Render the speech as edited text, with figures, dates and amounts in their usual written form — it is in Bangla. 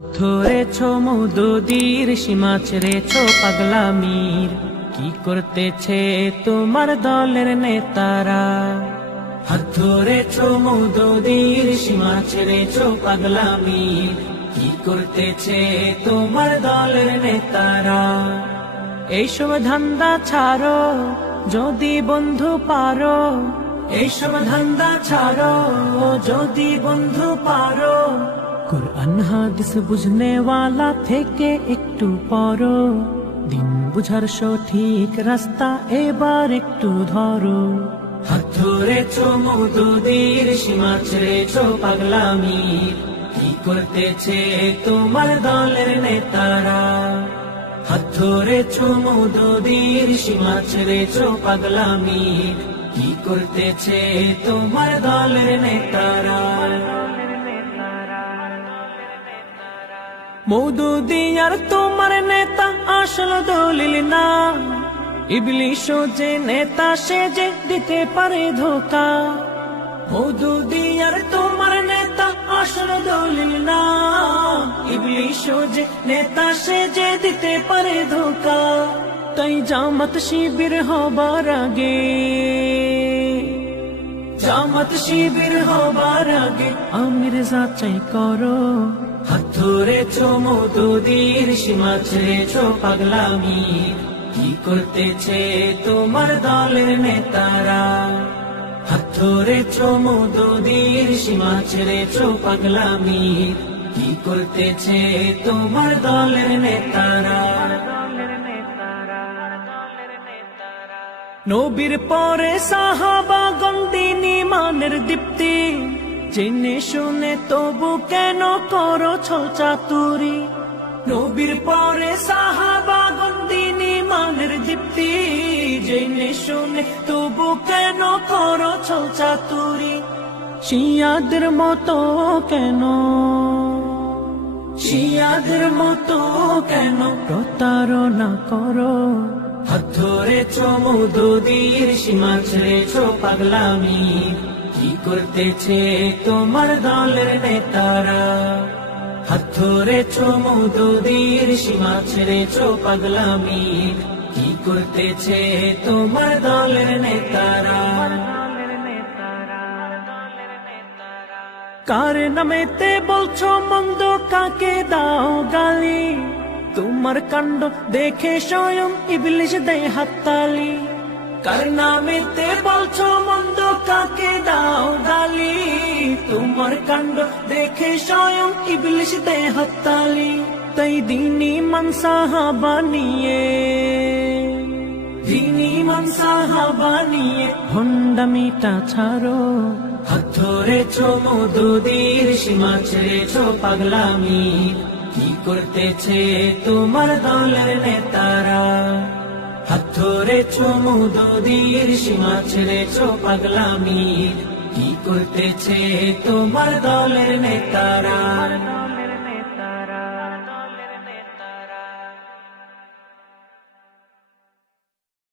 ধরেছো মৌদুদির সীমা ছেড়েছো পাগলামির, কি করতেছে তোমার দলের নেতারা? হাত ধরেছো মৌদুদির সীমা ছেড়েছো পাগলামির, কি করতেছে তোমার দলের নেতারা? এইসব ধান্দা ছাড়ো যদি বন্ধু পারো, এইসব ধান্দা ছাড়ো যদি বন্ধু পারো। কুরআন হাদিস বুঝনে ওয়ালা থেকে একটু পড়ো, দিন বুঝার সঠিক রাস্তা এবার একটু ধরো। হাত ধরেছো মৌদুদির সীমা ছেড়েছো পাগলামির, কি করতেছে তোমার দলের নেতারা? হাত ধরেছো মৌদুদির সীমা ছেড়েছো পাগলামির, কি করতেছে তোমার দলের নেতারা? মৌদুদি আর তোমার নেতা আসল দলিল না, ইবলিশও যে নেতা সে যে দিতে পারে ধোকা। মৌদুদি আর তোমার নেতা আসল দলিল না, ইবলিশও যে নেতা সে যে দিতে পারে ধোকা। তাই জামাত শিবির হবার আগে, জামাত শিবির হবার আগে আমির যাচাই করো। হাত ধরেছো মৌদুদির সীমা ছেড়েছো পাগলামির, কি করতেছে তোমার দলের নেতারা? হাত ধরেছো মৌদুদির সীমা ছেড়েছো পাগলামির, কি করতেছে তোমার দলের নেতারা? নবীর পরে সাহাবাগণ দ্বীন ঈমানের দীপ্তি, জেনে শুনে তবু কেন করো ছল চাতুরি? নবীর পরে সাহাবাগণ দ্বীন ঈমানের দীপ্তি, জেনে শুনে তবু কেন করো ছল চাতুরি? শিয়াদের মতো কেন, শিয়াদের মতো কেন প্রতারণা করো? হাত ধরেছো মৌদুদির সীমা ছেড়েছো পাগলামির, কি করতেছে তোমার দলের নেতারা? হাত ধরেছো মৌদুদির সীমা ছেড়েছো পাগলামির, কি করতেছে তোমার দলের নেতারা? কার নামেতে বলছো মন্দ, কাকে দাও গালি? তোমার কাণ্ড দেখে স্বয়ং ইবলিশ দেয় হাততালি। কার নামেতে বলছো মন্দ, কাকে দাও গালি? তোমার কাণ্ড দেখে স্বয়ং ইবলিশ দেয় হাততালি। তাই দ্বীন ঈমান সাহাবা নিয়ে, দ্বীন ঈমান সাহাবা নিয়ে ভণ্ডামিটা ছাড়ো। হাত ধরেছো মৌদুদির সীমা ছেড়েছো পাগলামির, কি করতেছে তোমার দলের নেতারা? হাত ধরেছো মৌদুদির সীমা ছেড়েছো পাগলামির, কি করতেছে তোমার দলের নেতারা?